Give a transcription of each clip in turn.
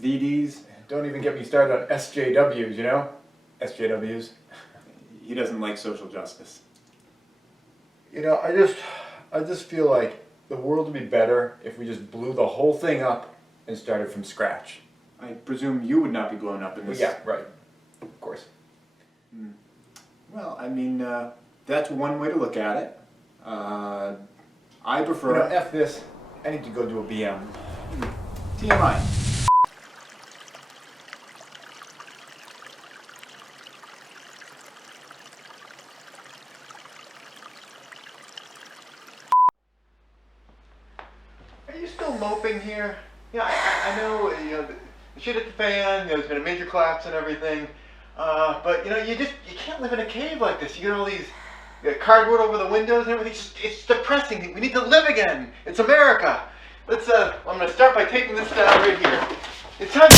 VDs. Don't even get me started on SJWs, you know? SJWs. He doesn't like social justice. You know, I just feel like the world would be better if we just blew the whole thing up and started from scratch. I presume you would not be blown up in this. Yeah, right. Of course. Well, I mean, that's one way to look at it. I prefer... You know, F this. I need to go do a BM. TMI. Are you still moping here? Yeah, I know, you know, the shit at the fan, you know, there's been a major collapse and everything. But, you know, you can't live in a cave like this. You get all these cardboard over the windows and everything. It's depressing. We need to live again. It's America. Let's, I'm going to start by taking this down right here. It's time to...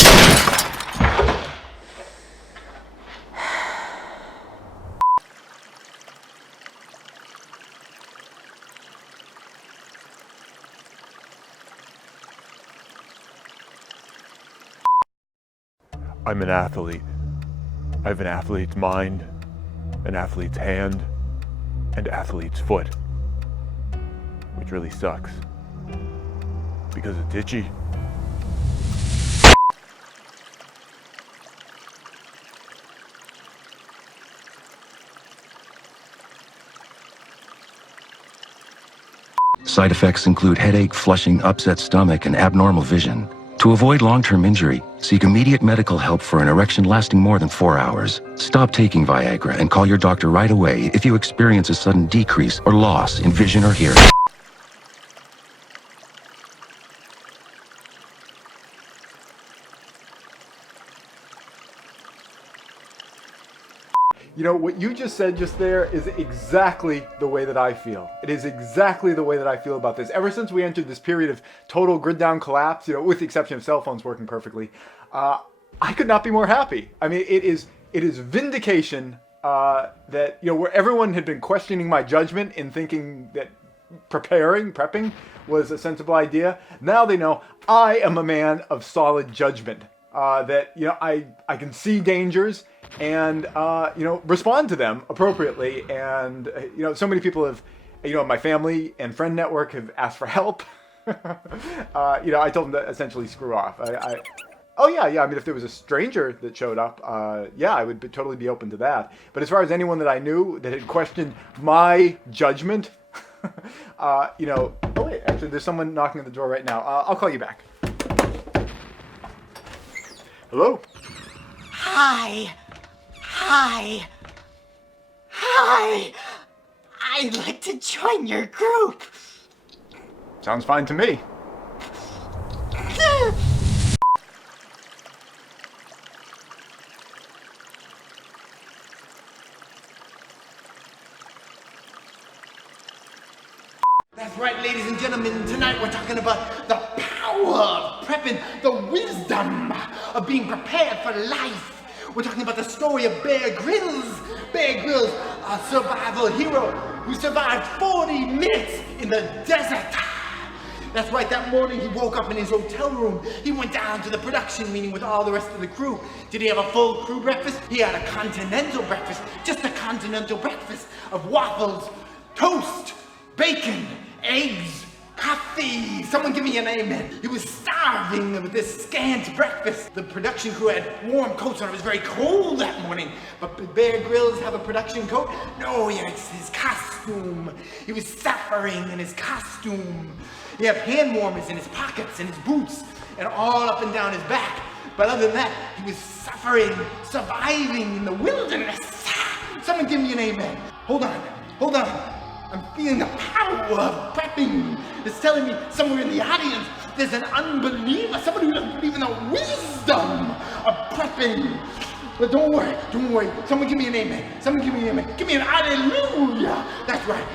I'm an athlete. I have an athlete's mind, an athlete's hand, and athlete's foot. Which really sucks. Because it's itchy. Side effects include headache, flushing, upset stomach, and abnormal vision. To avoid long-term injury, seek immediate medical help for an erection lasting more than 4 hours. Stop taking Viagra and call your doctor right away if you experience a sudden decrease or loss in vision or hearing. You know, what you just said just there is exactly the way that I feel. It is exactly the way that I feel about this. Ever since we entered this period of total grid down collapse, you know, with the exception of cell phones working perfectly, I could not be more happy. I mean, it is vindication that, you know, where everyone had been questioning my judgment and thinking that prepping was a sensible idea. Now they know I am a man of solid judgment. That, you know, I can see dangers and, you know, respond to them appropriately. And, you know, so many people have, you know, my family and friend network have asked for help. You know, I told them to essentially screw off. Oh yeah. I mean, if there was a stranger that showed up, yeah, I would totally be open to that. But as far as anyone that I knew that had questioned my judgment, you know, oh wait, actually there's someone knocking at the door right now. I'll call you back. Hello? Hi. I'd like to join your group. Sounds fine to me. That's right, ladies and gentlemen. Tonight we're talking about the power of prepping, the wisdom of being prepared for life. We're talking about the story of Bear Grylls. Bear Grylls, a survival hero who survived 40 minutes in the desert. That's right, that morning he woke up in his hotel room. He went down to the production meeting with all the rest of the crew. Did he have a full crew breakfast? He had a continental breakfast, just a continental breakfast of waffles, toast, bacon, eggs, coffee. Someone give me an amen. He was starving with this scant breakfast. The production crew had warm coats on. It was very cold that morning. But did Bear Grylls have a production coat? No, yeah, it's his costume. He was suffering in his costume. He had hand warmers in his pockets and his boots and all up and down his back. But other than that, he was suffering, surviving in the wilderness. Someone give me an amen. Hold on. I'm feeling the power of prepping. It's telling me somewhere in the audience there's an unbeliever, somebody who doesn't believe in the wisdom of prepping. But don't worry. Someone give me an amen. Give me an hallelujah. That's right.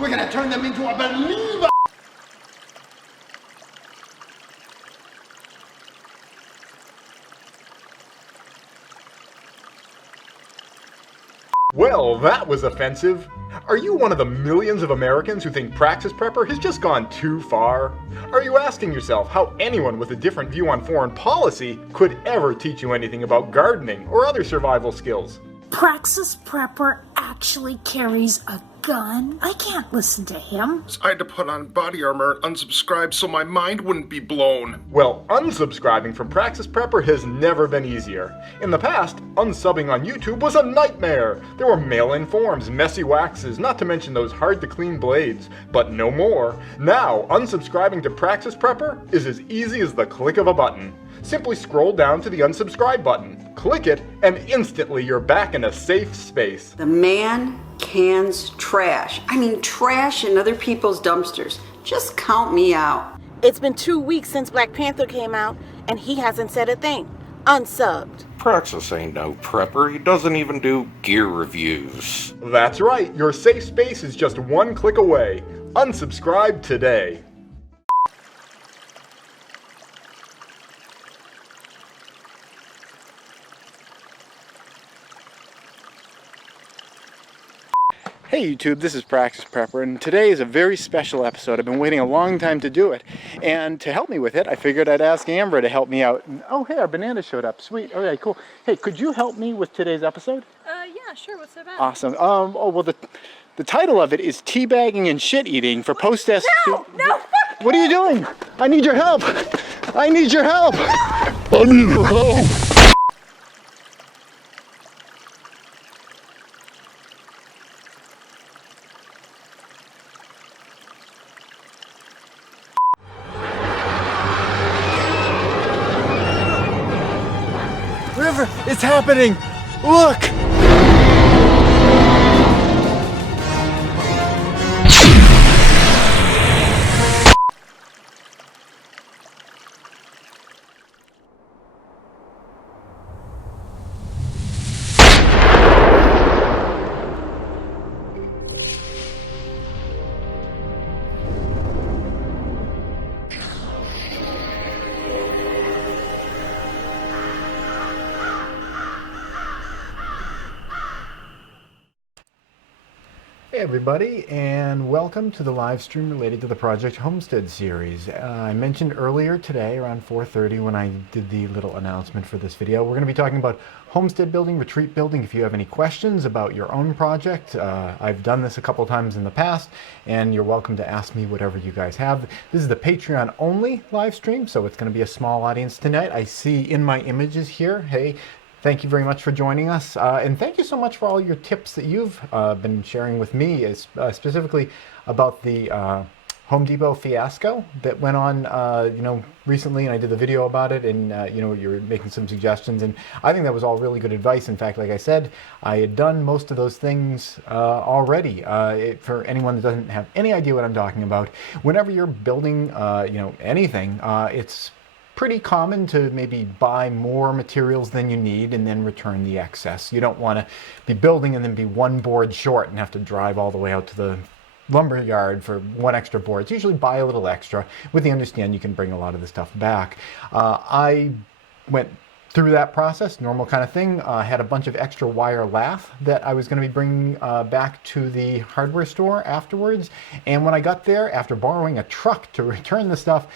We're gonna turn them into a believer. Well, that was offensive. Are you one of the millions of Americans who think Praxis Prepper has just gone too far? Are you asking yourself how anyone with a different view on foreign policy could ever teach you anything about gardening or other survival skills? Praxis Prepper actually carries a gun? I can't listen to him. I had to put on body armor and unsubscribe so my mind wouldn't be blown. Well, unsubscribing from Praxis Prepper has never been easier. In the past, unsubbing on YouTube was a nightmare. There were mail-in forms, messy waxes, not to mention those hard-to-clean blades. But no more. Now, unsubscribing to Praxis Prepper is as easy as the click of a button. Simply scroll down to the unsubscribe button, click it, and instantly you're back in a safe space. The man cans trash. I mean, trash in other people's dumpsters. Just count me out. It's been 2 weeks since Black Panther came out, and he hasn't said a thing. Unsubbed. Praxis ain't no prepper. He doesn't even do gear reviews. That's right. Your safe space is just one click away. Unsubscribe today. Hey YouTube, this is Praxis Prepper, and today is a very special episode. I've been waiting a long time to do it, and to help me with it, I figured I'd ask Amber to help me out. Oh hey, our banana showed up. Sweet. Okay, cool. Hey, could you help me with today's episode? Yeah, sure. What's so bad? Awesome. Oh well, the title of it is Teabagging and Shit Eating for Post-Test. No! What are you doing? I need your help. I need your help. I need your help. River, it's happening! Look! Hey everybody, and welcome to the live stream related to the Project Homestead series. I mentioned earlier today around 4:30 when I did the little announcement for this video, we're going to be talking about homestead building, retreat building. If you have any questions about your own project, I've done this a couple times in the past, and you're welcome to ask me whatever you guys have. This is the Patreon only live stream, so it's going to be a small audience tonight. I see in my images here, hey, thank you very much for joining us, and thank you so much for all your tips that you've been sharing with me, specifically about the Home Depot fiasco that went on, recently, and I did the video about it, and you were making some suggestions, and I think that was all really good advice. In fact, like I said, I had done most of those things already. For anyone that doesn't have any idea what I'm talking about, whenever you're building, anything, it's pretty common to maybe buy more materials than you need and then return the excess. You don't want to be building and then be one board short and have to drive all the way out to the lumber yard for one extra board. So usually buy a little extra with the understanding you can bring a lot of the stuff back. I went through that process, normal kind of thing. Had a bunch of extra wire lath that I was going to be bringing back to the hardware store afterwards. And when I got there, after borrowing a truck to return the stuff,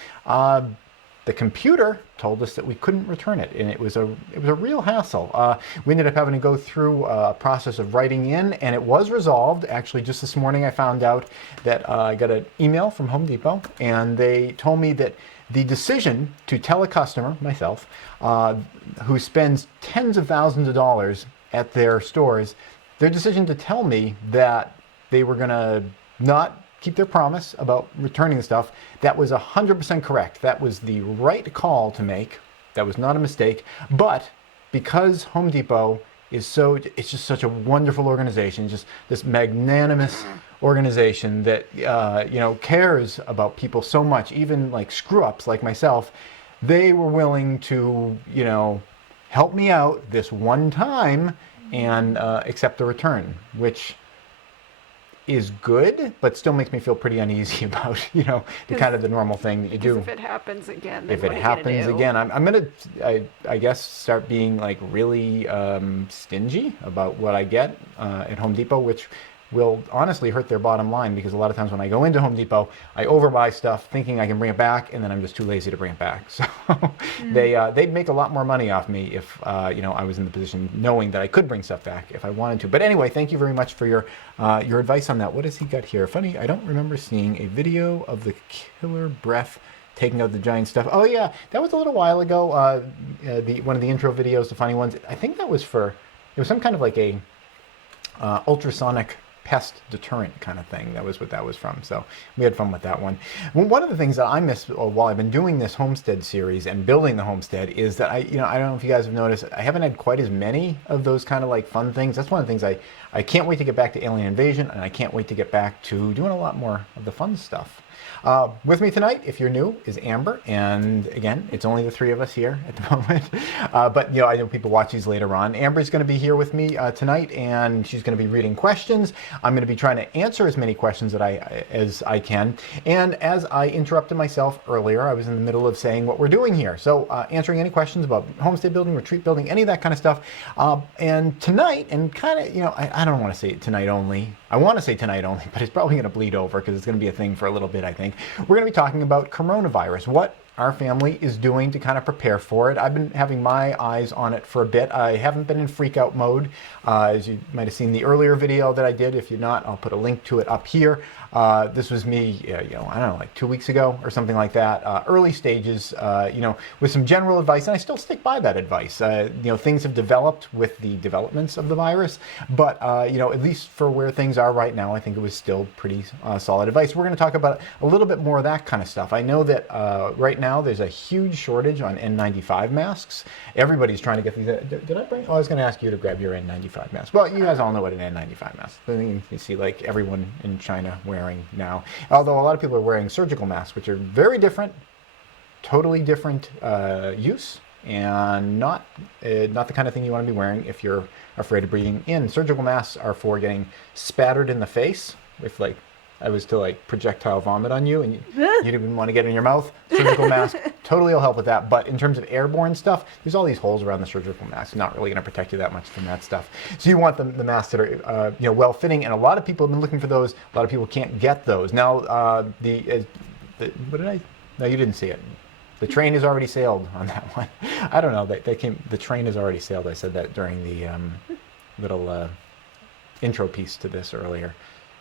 the computer told us that we couldn't return it, and it was a real hassle. We ended up having to go through a process of writing in, and it was resolved. Actually, just this morning I found out that I got an email from Home Depot, and they told me that the decision to tell a customer, myself, who spends tens of thousands of dollars at their stores, their decision to tell me that they were going to not keep their promise about returning the stuff, that was 100% correct. That was the right call to make. That was not a mistake. But because Home Depot is it's just such a wonderful organization, just this magnanimous organization that cares about people so much, even like screw-ups like myself, they were willing to help me out this one time and accept the return, which is good, but still makes me feel pretty uneasy about, you know, the kind of the normal thing that you do. If it happens again, If it happens again, I'm gonna, I guess, start being like really stingy about what I get at Home Depot, which will honestly hurt their bottom line, because a lot of times when I go into Home Depot, I overbuy stuff thinking I can bring it back, and then I'm just too lazy to bring it back. So they'd make a lot more money off me if you know, I was in the position knowing that I could bring stuff back if I wanted to. But anyway, thank you very much for your advice on that. What has he got here? Funny, I don't remember seeing a video of the killer breath taking out the giant stuff. Oh yeah, that was a little while ago. One of the intro videos, the funny ones. I think that was for, it was some kind of like a ultrasonic pest deterrent kind of thing. That was what that was from. So we had fun with that one. Well, one of the things that I miss while I've been doing this Homestead series and building the homestead is that I don't know if you guys have noticed, I haven't had quite as many of those kind of like fun things. That's one of the things I can't wait to get back to Alien Invasion, and I can't wait to get back to doing a lot more of the fun stuff. With me tonight, if you're new, is Amber, and again, it's only the three of us here at the moment, but you know, I know people watch these later on. Amber's going to be here with me tonight, and she's going to be reading questions. I'm going to be trying to answer as many questions as I can, and as I interrupted myself earlier, I was in the middle of saying what we're doing here, so answering any questions about homestead building, retreat building, any of that kind of stuff, and tonight, and kind of, you know, I don't want to say tonight only. I want to say tonight only, but it's probably going to bleed over because it's going to be a thing for a little bit, I think. We're going to be talking about coronavirus, what our family is doing to kind of prepare for it. I've been having my eyes on it for a bit. I haven't been in freak out mode. As you might have seen the earlier video that I did. If you're not, I'll put a link to it up here. This was me, you know, I don't know, like 2 weeks ago or something like that. Early stages, you know, with some general advice, and I still stick by that advice. You know, things have developed with the developments of the virus, but, you know, at least for where things are right now, I think it was still pretty solid advice. We're going to talk about a little bit more of that kind of stuff. I know that right now there's a huge shortage on N95 masks. Everybody's trying to get these. Did I bring? Oh, I was going to ask you to grab your N95 mask. Well, you guys all know what an N95 mask is. You see like everyone in China wearing now. Although a lot of people are wearing surgical masks, which are very different, totally different use, and not the kind of thing you want to be wearing if you're afraid of breathing in. Surgical masks are for getting spattered in the face. If like I was to like projectile vomit on you and you didn't want to get it in your mouth, surgical mask totally will help with that. But in terms of airborne stuff, there's all these holes around the surgical mask. Not really going to protect you that much from that stuff. So you want the masks that are you know, well fitting, and a lot of people have been looking for those. A lot of people can't get those now. What did I? No, you didn't see it. The train has already sailed on that one. I don't know. The train has already sailed. I said that during the little intro piece to this earlier,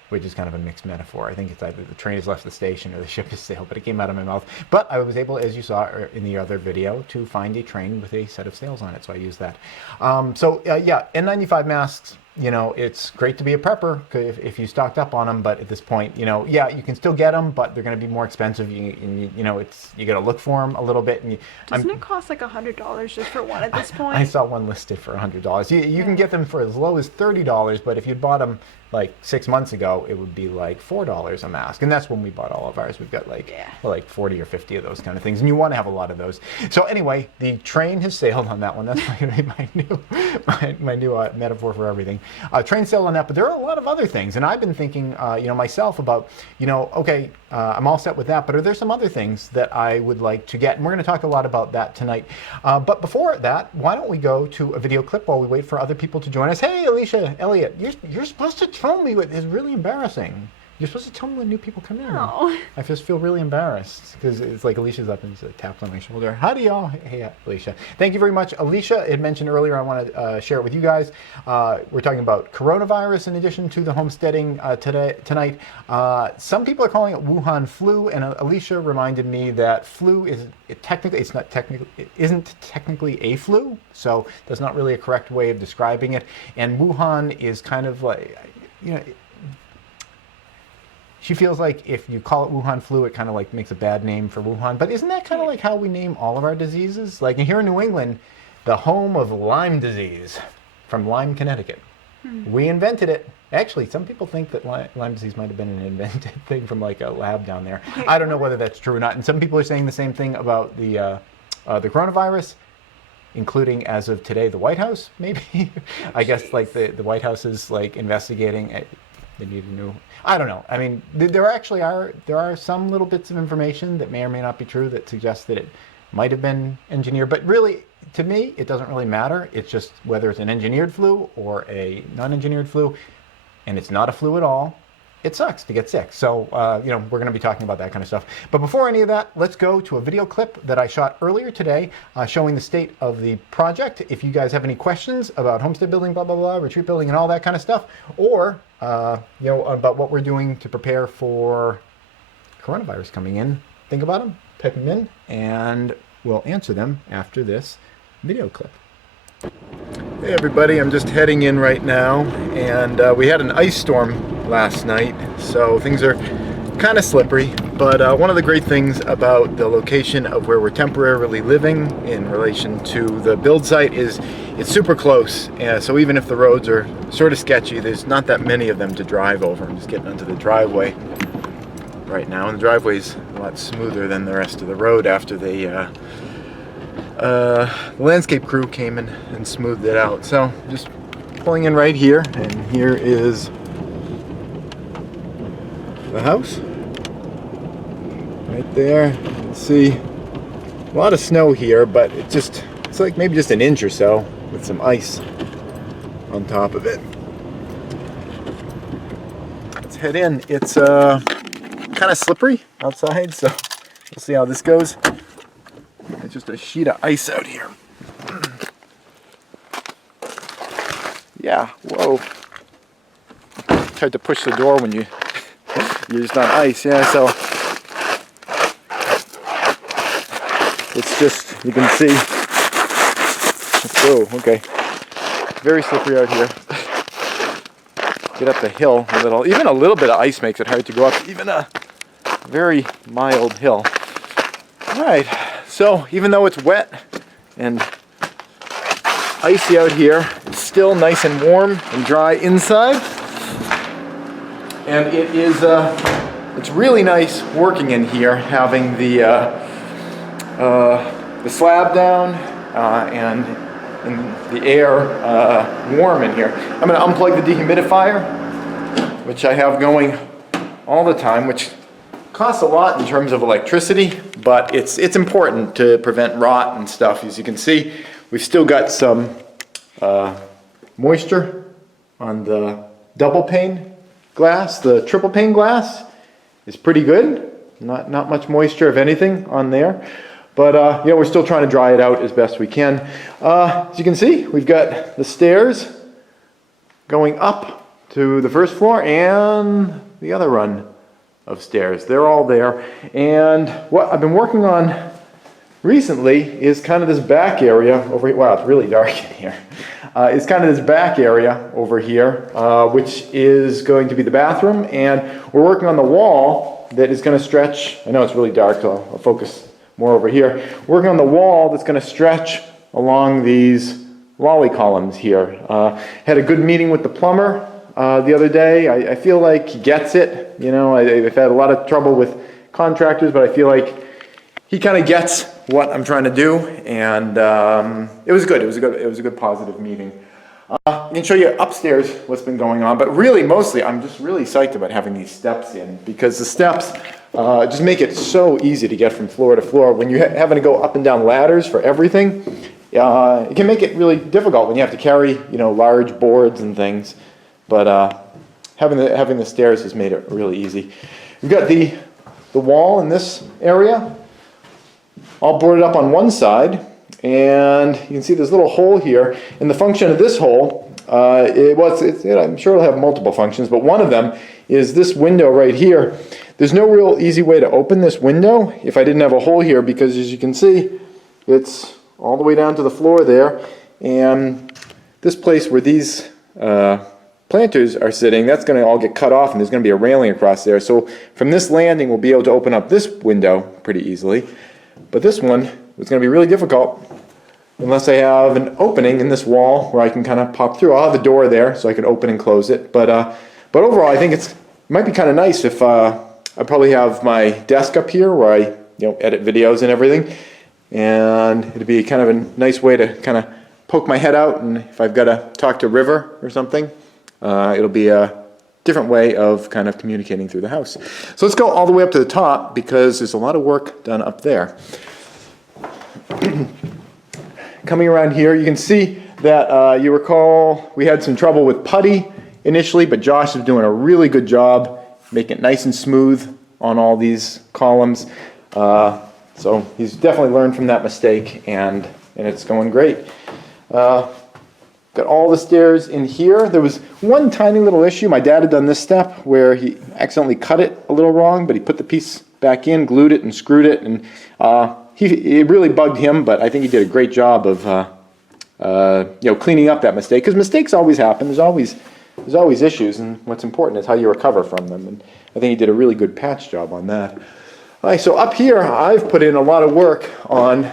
which is kind of a mixed metaphor. I think it's either the train has left the station or the ship has sailed, but it came out of my mouth. But I was able, as you saw in the other video, to find a train with a set of sails on it, so I used that. Yeah, N95 masks, you know, it's great to be a prepper if you stocked up on them, but at this point, you know, yeah, you can still get them, but they're going to be more expensive. You know, you got to look for them a little bit. And doesn't it cost like $100 just for one at this point? I saw one listed for $100. You can get them for as low as $30, but if you bought them like 6 months ago, it would be like $4 a mask, and that's when we bought all of ours. We've got like 40 or 50 of those kind of things, and you want to have a lot of those. So anyway, the train has sailed on that one. That's going to be my new metaphor for everything. Train sailed on that, but there are a lot of other things, and I've been thinking, you know, myself about, you know, okay, I'm all set with that, but are there some other things that I would like to get? And we're going to talk a lot about that tonight. But before that, why don't we go to a video clip while we wait for other people to join us? Hey, Alicia, Elliot, you're supposed to tell me what is really embarrassing. You're supposed to tell me when new people come in. No. I just feel really embarrassed because it's like Alicia's up and taps on my shoulder. How do y'all? Hey, Alicia. Thank you very much. Alicia had mentioned earlier, I want to share it with you guys. We're talking about coronavirus in addition to the homesteading tonight. Some people are calling it Wuhan flu, and Alicia reminded me that flu isn't technically a flu, so that's not really a correct way of describing it. And Wuhan is kind of like, you know, she feels like if you call it Wuhan flu, it kind of like makes a bad name for Wuhan. But isn't that kind of like how we name all of our diseases? Like here in New England, the home of Lyme disease, from Lyme, Connecticut. We invented it. Actually, some people think that Lyme disease might have been an invented thing from like a lab down there. I don't know whether that's true or not. And some people are saying the same thing about the coronavirus, including as of today, the White House, maybe. I guess like the White House is like investigating they need a new. I don't know. I mean, there are some little bits of information that may or may not be true that suggest that it might have been engineered, but really, to me, it doesn't really matter. It's just whether it's an engineered flue or a non-engineered flue, and it's not a flue at all. It sucks to get sick. So, you know, we're going to be talking about that kind of stuff. But before any of that, let's go to a video clip that I shot earlier today showing the state of the project. If you guys have any questions about homestead building, blah, blah, blah, retreat building and all that kind of stuff, or, you know, about what we're doing to prepare for coronavirus coming in, think about them, type them in, and we'll answer them after this video clip. Hey everybody, I'm just heading in right now, and we had an ice storm last night, so things are kind of slippery, but one of the great things about the location of where we're temporarily living in relation to the build site is it's super close, so even if the roads are sort of sketchy, there's not that many of them to drive over. I'm just getting onto the driveway right now, and the driveway's a lot smoother than the rest of the road after the landscape crew came in and smoothed it out. So just pulling in right here, and here is the house right there. You can see a lot of snow here, but it's like maybe just an inch or so with some ice on top of it. Let's head in. It's kind of slippery outside, so we'll see how this goes. It's just a sheet of ice out here. Yeah, whoa. Tried to push the door when you're just on ice, yeah, so it's just, you can see, whoa, okay, very slippery out here. Get up the hill a little, even a little bit of ice makes it hard to go up, even a very mild hill. All right, so even though it's wet and icy out here, it's still nice and warm and dry inside. And it is, it's really nice working in here, having the slab down and the air warm in here. I'm going to unplug the dehumidifier, which I have going all the time, which costs a lot in terms of electricity, but it's important to prevent rot and stuff. As you can see, we've still got some moisture on the double pane glass. The triple pane glass is pretty good. Not much moisture, if anything, on there. But you know, we're still trying to dry it out as best we can. As you can see, we've got the stairs going up to the first floor and the other run of stairs. They're all there. And what I've been working on recently is kind of this back area over here. Wow, it's really dark in here. It's kind of this back area over here, which is going to be the bathroom. And we're working on the wall that is going to stretch. I know it's really dark, so I'll focus more over here. Working on the wall that's going to stretch along these lolly columns here. Had a good meeting with the plumber the other day. I feel like he gets it. You know, I've had a lot of trouble with contractors, but I feel like he kind of gets what I'm trying to do, and it was good. It was a good positive meeting. I can show you upstairs what's been going on, but really, mostly, I'm just really psyched about having these steps in, because the steps just make it so easy to get from floor to floor. When you're having to go up and down ladders for everything, it can make it really difficult when you have to carry, you know, large boards and things. But having the stairs has made it really easy. We've got the wall in this area all boarded up on one side, and you can see this little hole here. And the function of this hole, I'm sure it'll have multiple functions, but one of them is this window right here. There's no real easy way to open this window if I didn't have a hole here, because as you can see, it's all the way down to the floor there. And this place where these planters are sitting, that's going to all get cut off, and there's going to be a railing across there. So from this landing, we'll be able to open up this window pretty easily. But this one is going to be really difficult unless I have an opening in this wall where I can kind of pop through. I'll have a door there so I can open and close it. But overall, I think it might be kind of nice if I probably have my desk up here where I edit videos and everything. And it'd be kind of a nice way to kind of poke my head out, and if I've got to talk to River or something, it'll be a different way of kind of communicating through the house. So let's go all the way up to the top because there's a lot of work done up there. Coming around here, you can see that you recall we had some trouble with putty initially, but Josh is doing a really good job making it nice and smooth on all these columns. So he's definitely learned from that mistake, and it's going great. Got all the stairs in here. There was one tiny little issue. My dad had done this step where he accidentally cut it a little wrong, but he put the piece back in, glued it, and screwed it, and it really bugged him, but I think he did a great job of cleaning up that mistake, because mistakes always happen. There's always issues, and what's important is how you recover from them, and I think he did a really good patch job on that. All right, so up here, I've put in a lot of work on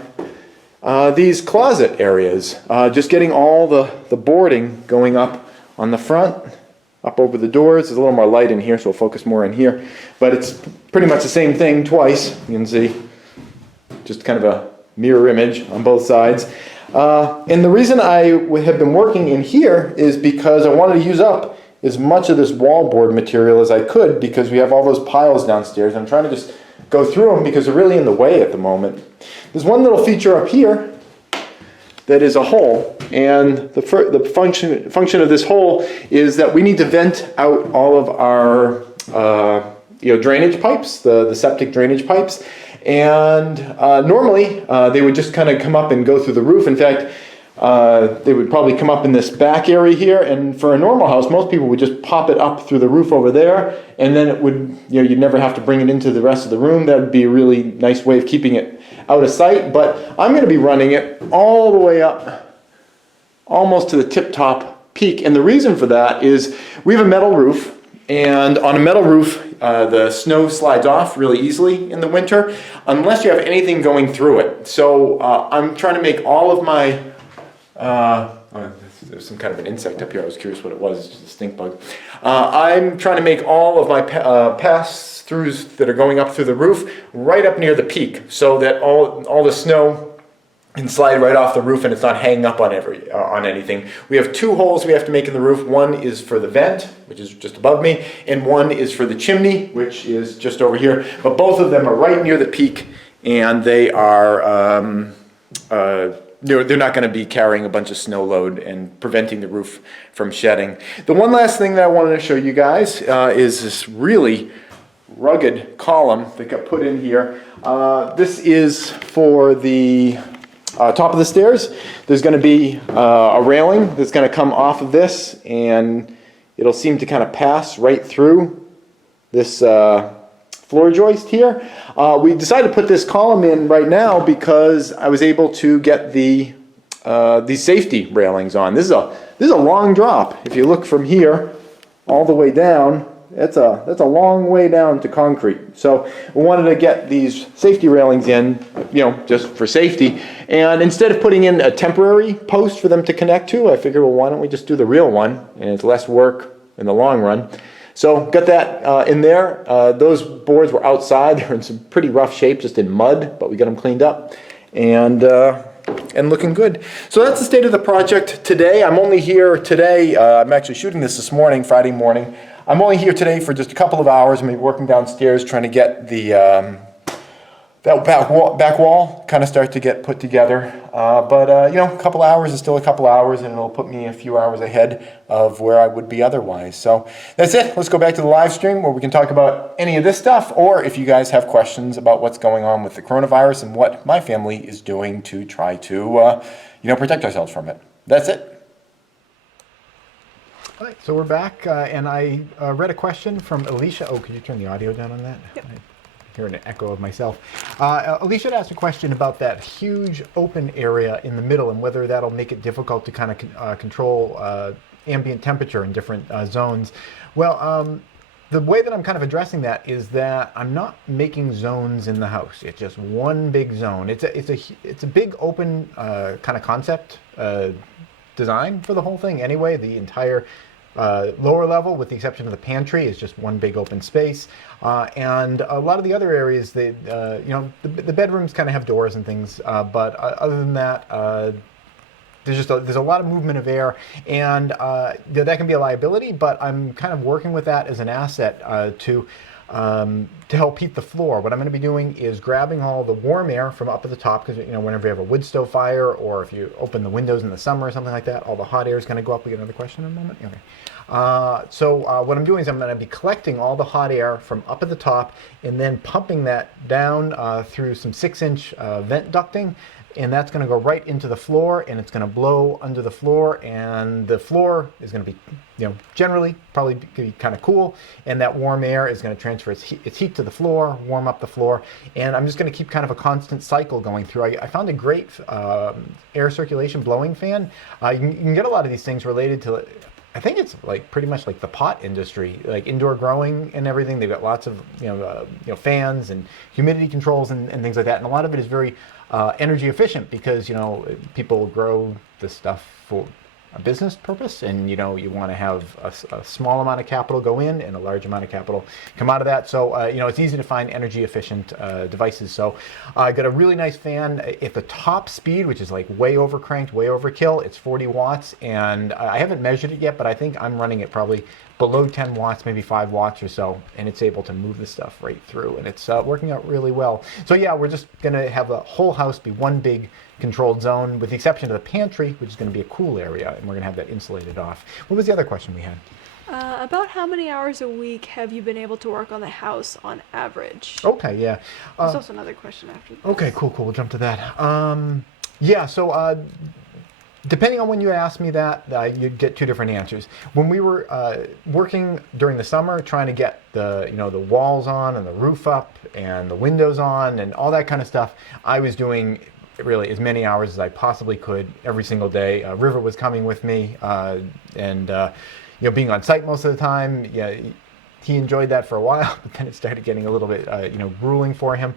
these closet areas, just getting all the boarding going up on the front, up over the doors. There's a little more light in here, so we'll focus more in here, but it's pretty much the same thing twice. You can see just kind of a mirror image on both sides. And the reason I have been working in here is because I wanted to use up as much of this wallboard material as I could, because we have all those piles downstairs. I'm trying to just go through them because they're really in the way at the moment. There's one little feature up here that is a hole, and the function of this hole is that we need to vent out all of our drainage pipes, the septic drainage pipes. And normally they would just kind of come up and go through the roof. In fact, they would probably come up in this back area here, and for a normal house, most people would just pop it up through the roof over there, and then it would, you'd never have to bring it into the rest of the room. That would be a really nice way of keeping it out of sight. But I'm going to be running it all the way up, almost to the tip-top peak, and the reason for that is we have a metal roof, and on a metal roof, the snow slides off really easily in the winter, unless you have anything going through it. So I'm trying to make all of my, there's some kind of an insect up here. I was curious what it was. It's just a stink bug. I'm trying to make all of my pass-throughs that are going up through the roof right up near the peak, so that all the snow can slide right off the roof and it's not hanging up on anything. We have two holes we have to make in the roof. One is for the vent, which is just above me, and one is for the chimney, which is just over here. But both of them are right near the peak, and they are they're not going to be carrying a bunch of snow load and preventing the roof from shedding. The one last thing that I wanted to show you guys is this really rugged column that got put in here. This is for the top of the stairs. There's going to be a railing that's going to come off of this, and it'll seem to kind of pass right through this floor joist here. We decided to put this column in right now because I was able to get these safety railings on. This is a long drop. If you look from here all the way down, that's a long way down to concrete. So we wanted to get these safety railings in, just for safety. And instead of putting in a temporary post for them to connect to, I figured, well, why don't we just do the real one? And it's less work in the long run. So got that in there. Those boards were outside. They're in some pretty rough shape, just in mud, but we got them cleaned up and looking good. So that's the state of the project today. I'm only here today. I'm actually shooting this morning, Friday morning. I'm only here today for just a couple of hours. I'm working downstairs trying to get the that back wall kind of start to get put together. But a couple hours is still a couple hours, and it'll put me a few hours ahead of where I would be otherwise. So that's it. Let's go back to the live stream where we can talk about any of this stuff, or if you guys have questions about what's going on with the coronavirus and what my family is doing to try to protect ourselves from it. That's it. All right, so we're back, and I read a question from Alicia. Oh, could you turn the audio down on that? Yep. I'm hearing an echo of myself. Alicia had asked a question about that huge open area in the middle and whether that'll make it difficult to kind of control ambient temperature in different zones. Well, the way that I'm kind of addressing that is that I'm not making zones in the house. It's just one big zone. It's a big open kind of concept design for the whole thing anyway. The entire lower level, with the exception of the pantry, is just one big open space, and a lot of the other areas, the bedrooms kind of have doors and things, but other than that, there's a lot of movement of air, and that can be a liability. But I'm kind of working with that as an asset to help heat the floor. What I'm going to be doing is grabbing all the warm air from up at the top, because whenever you have a wood stove fire, or if you open the windows in the summer or something like that, all the hot air is going to go up. We get another question in a moment. Okay. So what I'm doing is I'm going to be collecting all the hot air from up at the top and then pumping that down through some 6-inch vent ducting. And that's going to go right into the floor, and it's going to blow under the floor, and the floor is going to be, generally probably be kind of cool, and that warm air is going to transfer its heat to the floor, warm up the floor, and I'm just going to keep kind of a constant cycle going through. I found a great air circulation blowing fan. You can get a lot of these things related to, I think it's like pretty much like the pot industry, like indoor growing and everything. They've got lots of fans and humidity controls and things like that, and a lot of it is very energy efficient, because people grow this stuff for a business purpose, and you want to have a small amount of capital go in and a large amount of capital come out of that. So it's easy to find energy efficient devices. So I got a really nice fan at the top speed, which is like way over cranked, way overkill. It's 40 watts, and I haven't measured it yet, but I think I'm running it probably below 10 watts, maybe 5 watts or so, and it's able to move the stuff right through, and it's working out really well. So yeah, we're just going to have the whole house be one big controlled zone, with the exception of the pantry, which is going to be a cool area, and we're going to have that insulated off. What was the other question we had? About how many hours a week have you been able to work on the house on average? Okay, yeah. There's also another question after this. Okay, cool. We'll jump to that. So depending on when you ask me that, you'd get two different answers. When we were working during the summer, trying to get the walls on and the roof up and the windows on and all that kind of stuff, I was doing really as many hours as I possibly could every single day. River was coming with me, and being on site most of the time. Yeah, he enjoyed that for a while, but then it started getting a little bit, grueling for him.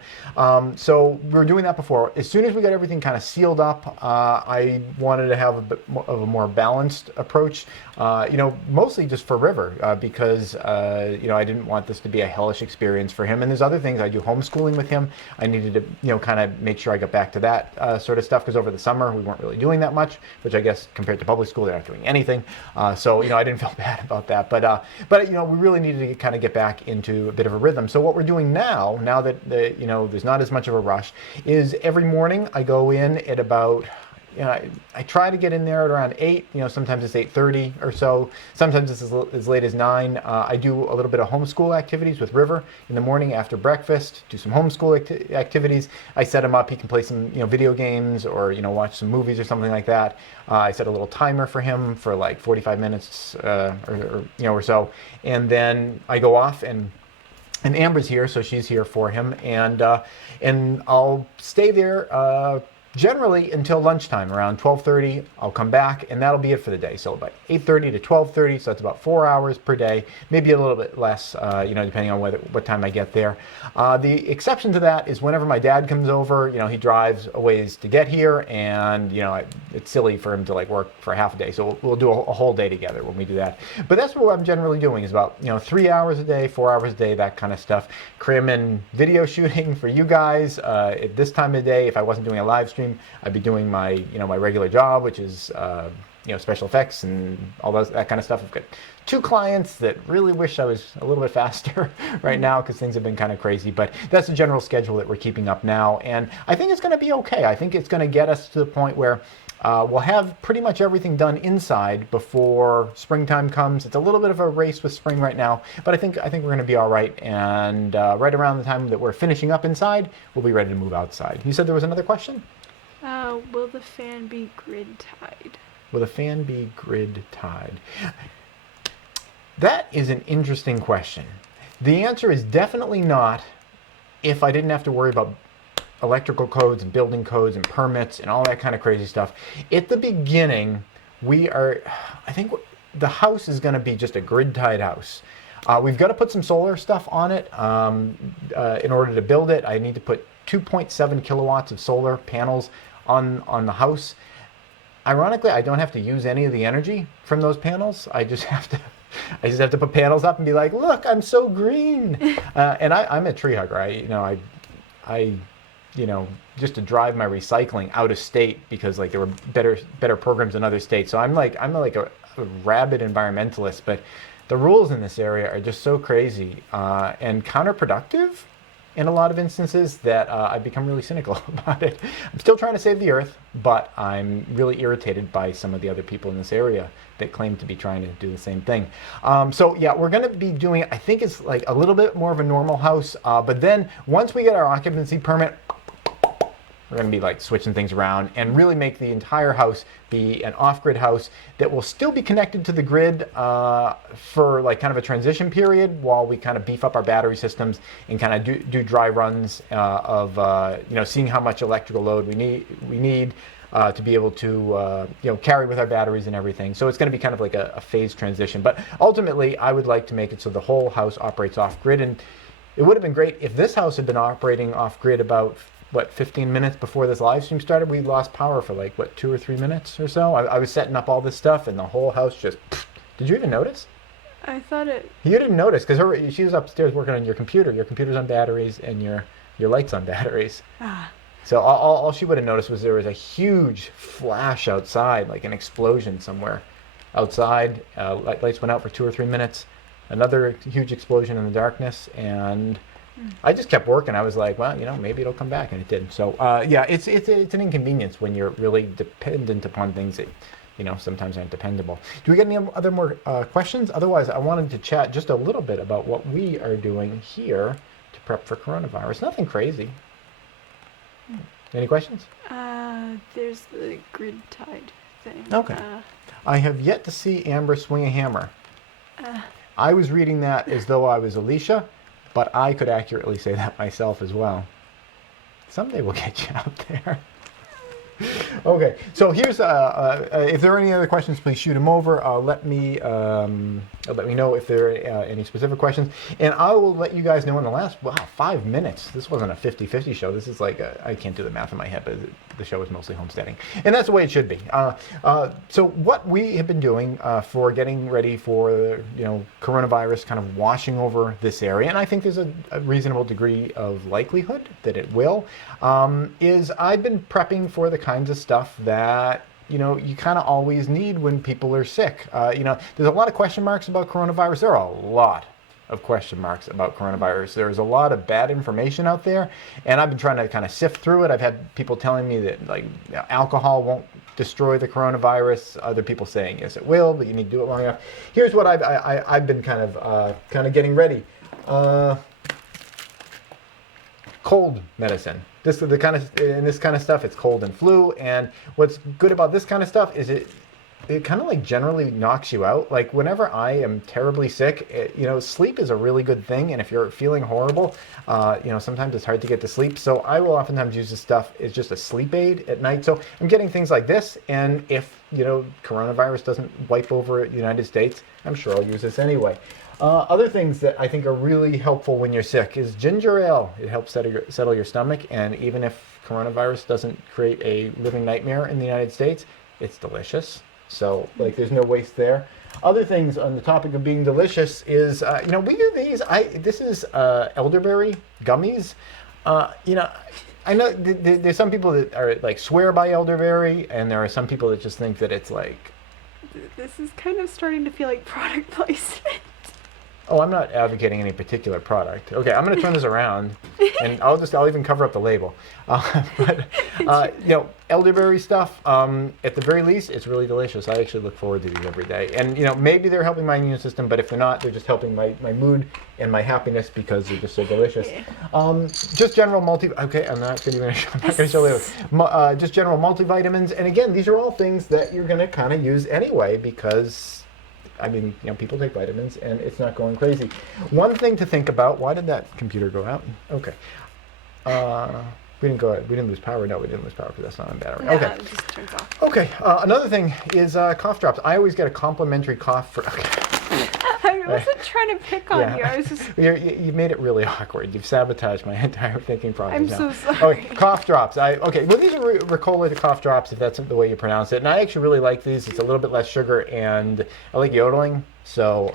So we were doing that before. As soon as we got everything kind of sealed up, I wanted to have a bit more of a more balanced approach. Mostly just for River, because I didn't want this to be a hellish experience for him. And there's other things. I do homeschooling with him. I needed to, kind of make sure I got back to that sort of stuff, because over the summer we weren't really doing that much, which I guess compared to public school, they're not doing anything. So I didn't feel bad about that. But we really needed to kind of get back into a bit of a rhythm. So what we're doing now that there's not as much of a rush, is every morning I go in at about, I try to get in there at around 8. Sometimes it's 8:30 or so. Sometimes it's as late as 9. I do a little bit of homeschool activities with River in the morning after breakfast. Do some homeschool activities. I set him up. He can play some video games, or watch some movies or something like that. I set a little timer for him for like 45 minutes or so, and then I go off and Amber's here, so she's here for him, and I'll stay there generally until lunchtime, around 12:30. I'll come back, and that'll be it for the day. So about 8:30 to 12:30, so that's about 4 hours per day, maybe a little bit less, depending on what time I get there. The exception to that is whenever my dad comes over. He drives a ways to get here, and it's silly for him to work for half a day, so we'll do a whole day together when we do that. But that's what I'm generally doing, is about 3 hours a day, 4 hours a day, that kind of stuff. Cram in video shooting for you guys at this time of the day. If I wasn't doing a live stream, I'd be doing my my regular job, which is special effects and all that kind of stuff. I've got 2 clients that really wish I was a little bit faster right now, because things have been kind of crazy. But that's the general schedule that we're keeping up now, and I think it's going to be okay. I think it's going to get us to the point where we'll have pretty much everything done inside before springtime comes. It's a little bit of a race with spring right now, but I think we're going to be all right. And right around the time that we're finishing up inside, we'll be ready to move outside. You said there was another question? Will the fan be grid tied? Will the fan be grid tied? That is an interesting question. The answer is definitely not, if I didn't have to worry about electrical codes and building codes and permits and all that kind of crazy stuff. At the beginning, I think the house is going to be just a grid-tied house. We've got to put some solar stuff on it in order to build it. I need to put 2.7 kilowatts of solar panels on the house. Ironically, I don't have to use any of the energy from those panels. I just have to put panels up and be like, look, I'm so green. And I'm a tree hugger. I just to drive my recycling out of state because like there were better programs in other states. So I'm like a rabid environmentalist, but the rules in this area are just so crazy and counterproductive in a lot of instances that I've become really cynical about it. I'm still trying to save the earth, but I'm really irritated by some of the other people in this area that claim to be trying to do the same thing. So yeah, we're going to be doing, I think it's like a little bit more of a normal house, but then once we get our occupancy permit, we're going to be like switching things around and really make the entire house be an off-grid house that will still be connected to the grid for like kind of a transition period while we kind of beef up our battery systems and kind of do dry runs of seeing how much electrical load we need to be able to carry with our batteries and everything. So it's going to be kind of like a phased transition. But ultimately, I would like to make it so the whole house operates off-grid. And it would have been great if this house had been operating off-grid about 15 minutes before this live stream started. We lost power for like 2 or 3 minutes or so. I was setting up all this stuff and the whole house just did you even notice? I thought it. You didn't notice because she was upstairs working on your computer. Your computer's on batteries and your lights on batteries. So all she would have noticed was there was a huge flash outside, like an explosion somewhere outside. Lights went out for 2 or 3 minutes. Another huge explosion in the darkness, and I just kept working. I was like, well, maybe it'll come back, and it did. So yeah, it's an inconvenience when you're really dependent upon things that sometimes aren't dependable. Do we get any other more questions? Otherwise, I wanted to chat just a little bit about what we are doing here to prep for coronavirus. Nothing crazy. Any questions? There's the grid tied thing. Okay. I have yet to see Amber swing a hammer. I was reading that as though I was Alicia, but I could accurately say that myself as well. Someday we'll get you out there. Okay, so here's if there are any other questions, please shoot them over. Let me know if there are any specific questions, and I will let you guys know in the last 5 minutes. This wasn't a 50-50 show. This is like I can't do the math in my head, but the show is mostly homesteading, and that's the way it should be. So what we have been doing for getting ready for coronavirus kind of washing over this area, and I think there's a reasonable degree of likelihood that it will, is I've been prepping for the kinds of stuff that you kind of always need when people are sick. There's a lot of question marks about coronavirus. There are a lot of question marks about coronavirus. There's a lot of bad information out there, and I've been trying to kind of sift through it. I've had people telling me that alcohol won't destroy the coronavirus. Other people saying yes, it will, but you need to do it long enough. Here's what I've been kind of getting ready. Cold medicine. This kind of stuff. It's cold and flu. And what's good about this kind of stuff is it kind of like generally knocks you out. Like whenever I am terribly sick, sleep is a really good thing. And if you're feeling horrible, sometimes it's hard to get to sleep. So I will oftentimes use this stuff as just a sleep aid at night. So I'm getting things like this. And if coronavirus doesn't wipe over the United States, I'm sure I'll use this anyway. Other things that I think are really helpful when you're sick is ginger ale. It helps settle your stomach, and even if coronavirus doesn't create a living nightmare in the United States, it's delicious. So, there's no waste there. Other things on the topic of being delicious is, we do these. This is elderberry gummies. I know there's some people that are swear by elderberry, and there are some people that just think that it's This is kind of starting to feel like product placement. Oh, I'm not advocating any particular product. Okay, I'm going to turn this around, and I'll even cover up the label. Elderberry stuff, at the very least, it's really delicious. I actually look forward to these every day. And, maybe they're helping my immune system, but if they're not, they're just helping my mood and my happiness because they're just so delicious. Just general okay, I'm not going to show you. Just general multivitamins. And again, these are all things that you're going to kind of use anyway because people take vitamins and it's not going crazy. One thing to think about, why did that computer go out? Okay. We didn't lose power. No, we didn't lose power because that's not on battery. Okay. It just turns off. Okay. Another thing is cough drops. I always get a complimentary cough for. Okay. I wasn't trying to pick on you. I was just. You made it really awkward. You've sabotaged my entire thinking process. I'm now. so sorry. Okay, cough drops. Well, these are Ricola cough drops, if that's the way you pronounce it. And I actually really like these. It's a little bit less sugar, and I like yodeling. So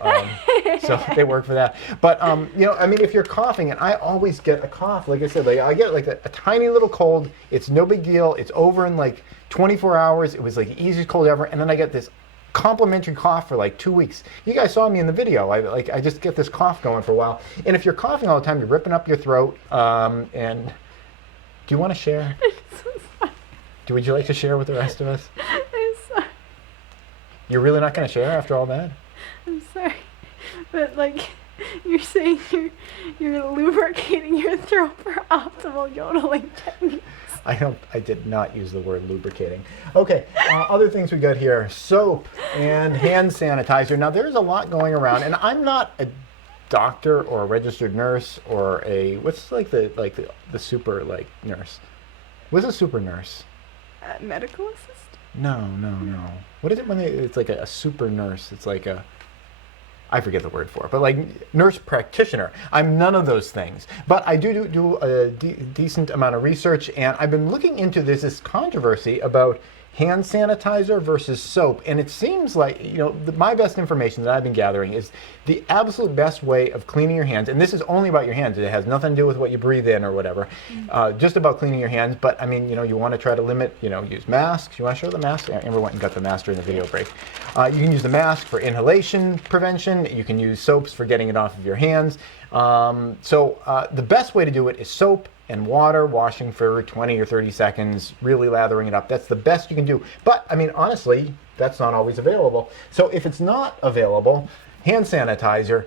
So they work for that. But, you know, I mean, if you're coughing, and I always get a cough, like I said, like I get like a tiny little cold. It's no big deal. It's over in like 24 hours. It was like the easiest cold ever. And then I get this complimentary cough for like 2 weeks. You guys saw me in the video. I just get this cough going for a while. And if you're coughing all the time, you're ripping up your throat. And do you want to share? Would you like to share with the rest of us? I'm sorry. You're really not going to share after all that? I'm sorry. But like, you're saying you're lubricating your throat for optimal yodeling techniques. I did not use the word lubricating. Okay, other things we got here. Soap and hand sanitizer. Now there's a lot going around, and I'm not a doctor or a registered nurse or a, what's like the super like nurse? What's a super nurse? Medical assistant? No. What is it when it's like a super nurse? It's like a, I forget the word for it, but like nurse practitioner. I'm none of those things, but I do a decent amount of research, and I've been looking into this controversy about hand sanitizer versus soap, and it seems like, you know, my best information that I've been gathering is the absolute best way of cleaning your hands, and this is only about your hands. It has nothing to do with what you breathe in or whatever, just about cleaning your hands. But I mean, you know, you want to try to limit, you know, use masks. You want to show the mask? Amber went and got the mask during the video break. You can use the mask for inhalation prevention. You can use soaps for getting it off of your hands. So the best way to do it is soap and water, washing for 20 or 30 seconds, really lathering it up. That's the best you can do. But, I mean, honestly, that's not always available. So if it's not available, hand sanitizer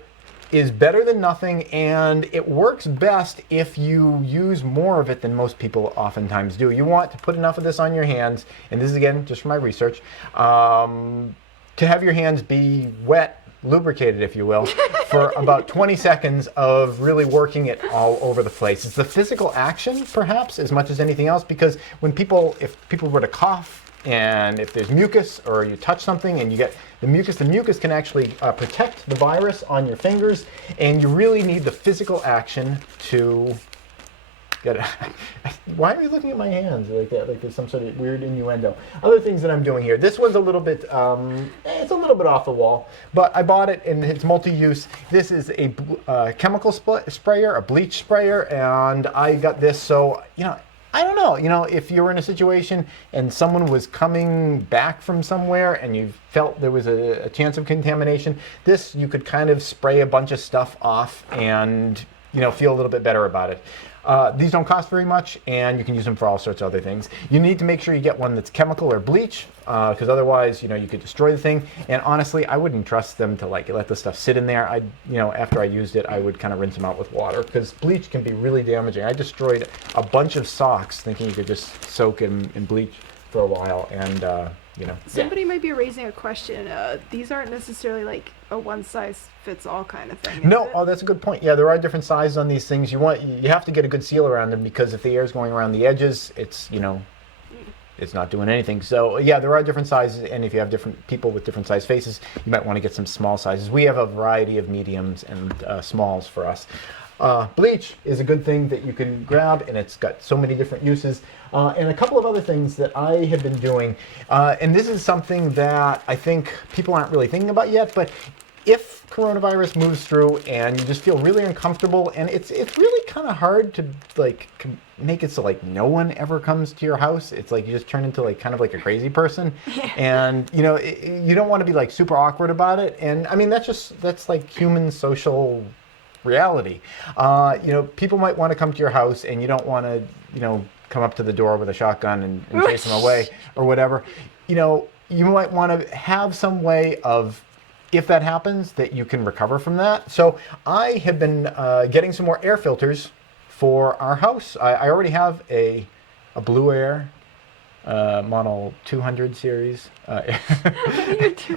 is better than nothing, and it works best if you use more of it than most people oftentimes do. You want to put enough of this on your hands, and this is, again, just from my research, to have your hands be wet, lubricated, if you will, for about 20 seconds of really working it all over the place. It's the physical action, perhaps, as much as anything else, because if people were to cough, and if there's mucus or you touch something and you get the mucus can actually protect the virus on your fingers, and you really need the physical action to get it. Why are you looking at my hands like that? Like there's some sort of weird innuendo. Other things that I'm doing here. This one's a little bit, it's a little bit off the wall, but I bought it and it's multi-use. This is a chemical sprayer, a bleach sprayer, and I got this so, you know, I don't know, you know, if you were in a situation and someone was coming back from somewhere and you felt there was a chance of contamination, this, you could kind of spray a bunch of stuff off and, you know, feel a little bit better about it. These don't cost very much, and you can use them for all sorts of other things. You need to make sure you get one that's chemical or bleach, because otherwise, you know, you could destroy the thing. And honestly, I wouldn't trust them to like let the stuff sit in there. You know, after I used it, I would kind of rinse them out with water, because bleach can be really damaging. I destroyed a bunch of socks thinking you could just soak in bleach for a while, and you know. Somebody might be raising a question. These aren't necessarily like a one-size-fits-all kind of thing. No, oh, that's a good point. Yeah, there are different sizes on these things. You have to get a good seal around them, because if the air is going around the edges, it's, you know, it's not doing anything. So yeah, there are different sizes, and if you have different people with different size faces, you might want to get some small sizes. We have a variety of mediums and smalls for us. Bleach is a good thing that you can grab, and it's got so many different uses. And a couple of other things that I have been doing, and this is something that I think people aren't really thinking about yet, but if coronavirus moves through and you just feel really uncomfortable, and it's really kind of hard to like make it so like no one ever comes to your house. It's like you just turn into like kind of like a crazy person, and you know, you don't want to be like super awkward about it. And I mean, that's like human social reality. You know, people might want to come to your house, and you don't want to, you know, come up to the door with a shotgun and chase them away or whatever. You know, you might want to have some way of, if that happens, that you can recover from that. So I have been getting some more air filters for our house. I already have a Blue Air Model 200 series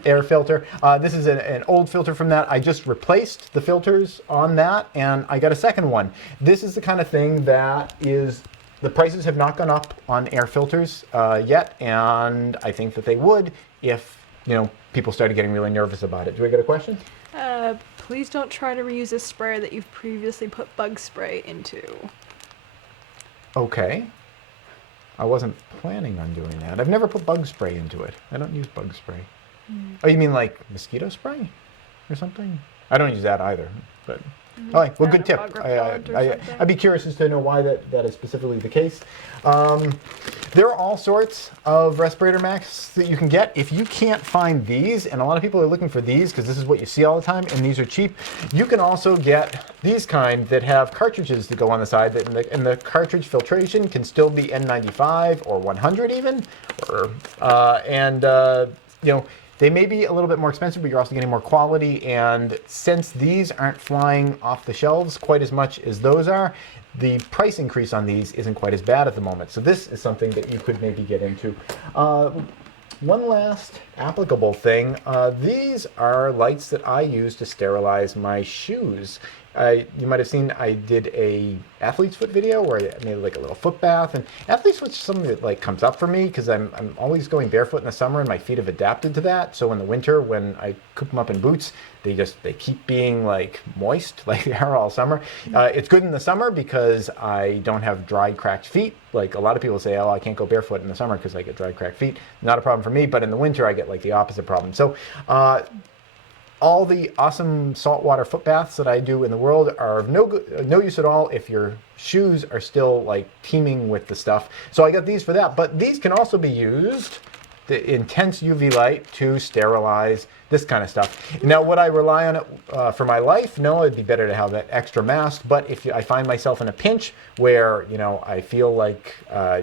air filter. This is an old filter from that. I just replaced the filters on that, and I got a second one. This is the kind of thing that is, the prices have not gone up on air filters yet, and I think that they would if, you know, people started getting really nervous about it. Do we get a question? Please don't try to reuse a sprayer that you've previously put bug spray into. Okay. I wasn't planning on doing that. I've never put bug spray into it. I don't use bug spray. Oh, you mean like mosquito spray or something? I don't use that either. But all right, well, good tip. I'd be curious as to know why that is specifically the case. There are all sorts of respirator masks that you can get. If you can't find these, and a lot of people are looking for these because this is what you see all the time, and these are cheap, you can also get these kind that have cartridges that go on the side, and the cartridge filtration can still be N95 or 100 even, or you know. They may be a little bit more expensive, but you're also getting more quality. And since these aren't flying off the shelves quite as much as those are, the price increase on these isn't quite as bad at the moment. So this is something that you could maybe get into. One last applicable thing. These are lights that I use to sterilize my shoes. You might have seen I did a athlete's foot video where I made like a little foot bath, and athlete's foot is something that like comes up for me because I'm always going barefoot in the summer and my feet have adapted to that. So in the winter when I coop them up in boots, they keep being like moist like they are all summer. It's good in the summer because I don't have dry, cracked feet. Like a lot of people say, oh, I can't go barefoot in the summer because I get dry, cracked feet. Not a problem for me, but in the winter I get like the opposite problem. So all the awesome saltwater foot baths that I do in the world are of no use at all if your shoes are still like teeming with the stuff. So I got these for that, but these can also be used, the intense UV light, to sterilize this kind of stuff. Now, would I rely on it for my life? No, it'd be better to have that extra mask. But if I find myself in a pinch where, you know, I feel like,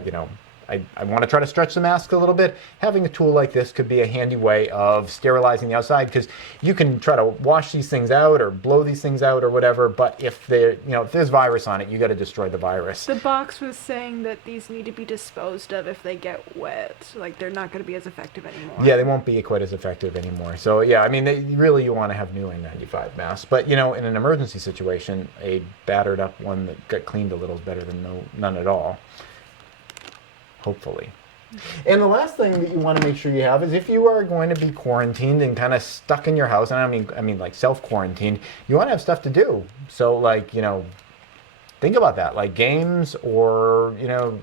you know, I want to try to stretch the mask a little bit, having a tool like this could be a handy way of sterilizing the outside, because you can try to wash these things out or blow these things out or whatever, but if there's virus on it, you got to destroy the virus. The box was saying that these need to be disposed of if they get wet, like they're not going to be as effective anymore. Yeah, they won't be quite as effective anymore. So yeah, I mean, really you want to have new N95 masks, but you know, in an emergency situation, a battered up one that got cleaned a little is better than none at all. Hopefully. And the last thing that you want to make sure you have is if you are going to be quarantined and kind of stuck in your house, and I mean like self-quarantined, you want to have stuff to do. So like, you know, think about that, like games or, you know,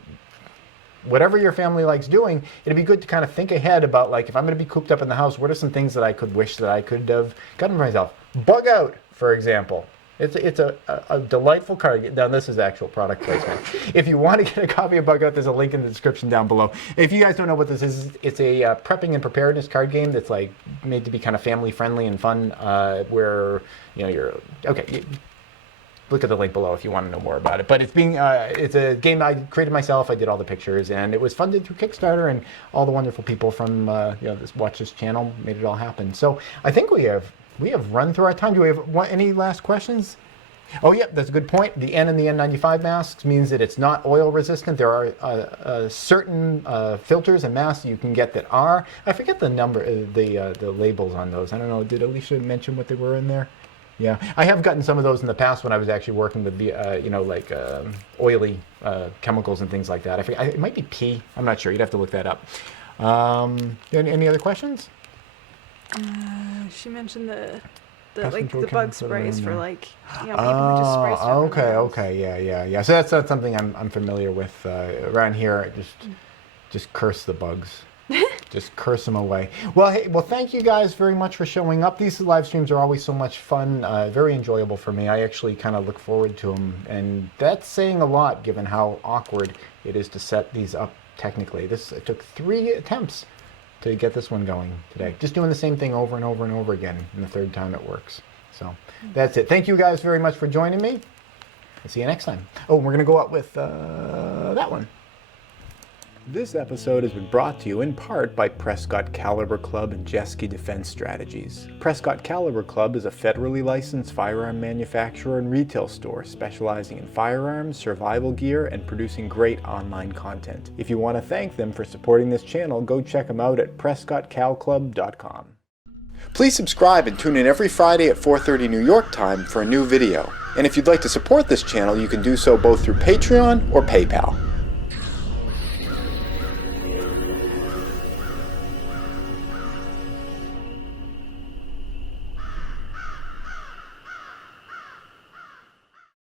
whatever your family likes doing. It'd be good to kind of think ahead about, like, if I'm going to be cooped up in the house, what are some things that I could wish that I could have gotten for myself? Bug Out, for example. It's a delightful card. Now, this is actual product placement. If you want to get a copy of Bug Out, there's a link in the description down below. If you guys don't know what this is, it's a prepping and preparedness card game that's like made to be kind of family friendly and fun. Where, you know, look at the link below if you want to know more about it. But it's a game I created myself. I did all the pictures, and it was funded through Kickstarter, and all the wonderful people from watch this channel made it all happen. So I think we have run through our time. Do we have any last questions? Oh, yeah, that's a good point. The N and the N95 masks means that it's not oil resistant. There are certain filters and masks you can get that are. I forget the number, the labels on those. I don't know. Did Alicia mention what they were in there? Yeah, I have gotten some of those in the past when I was actually working with the, oily chemicals and things like that. I forget, it might be P. I'm not sure. You'd have to look that up. Any other questions? She mentioned the bug sprays for, like, you know, people who just spray stuff. Okay, yeah. So that's not something I'm familiar with around here. Just curse the bugs. Just curse them away. Well, hey, thank you guys very much for showing up. These live streams are always so much fun, very enjoyable for me. I actually kind of look forward to them, and that's saying a lot given how awkward it is to set these up technically. It took 3 attempts to get this one going today. Just doing the same thing over and over and over again, and the 3rd time it works. So that's it. Thank you guys very much for joining me. I'll see you next time. Oh, we're going to go out with that one. This episode has been brought to you in part by Prescott Caliber Club and Jeski Defense Strategies. Prescott Caliber Club is a federally licensed firearm manufacturer and retail store specializing in firearms, survival gear, and producing great online content. If you want to thank them for supporting this channel, go check them out at PrescottCalClub.com. Please subscribe and tune in every Friday at 4:30 New York time for a new video. And if you'd like to support this channel, you can do so both through Patreon or PayPal.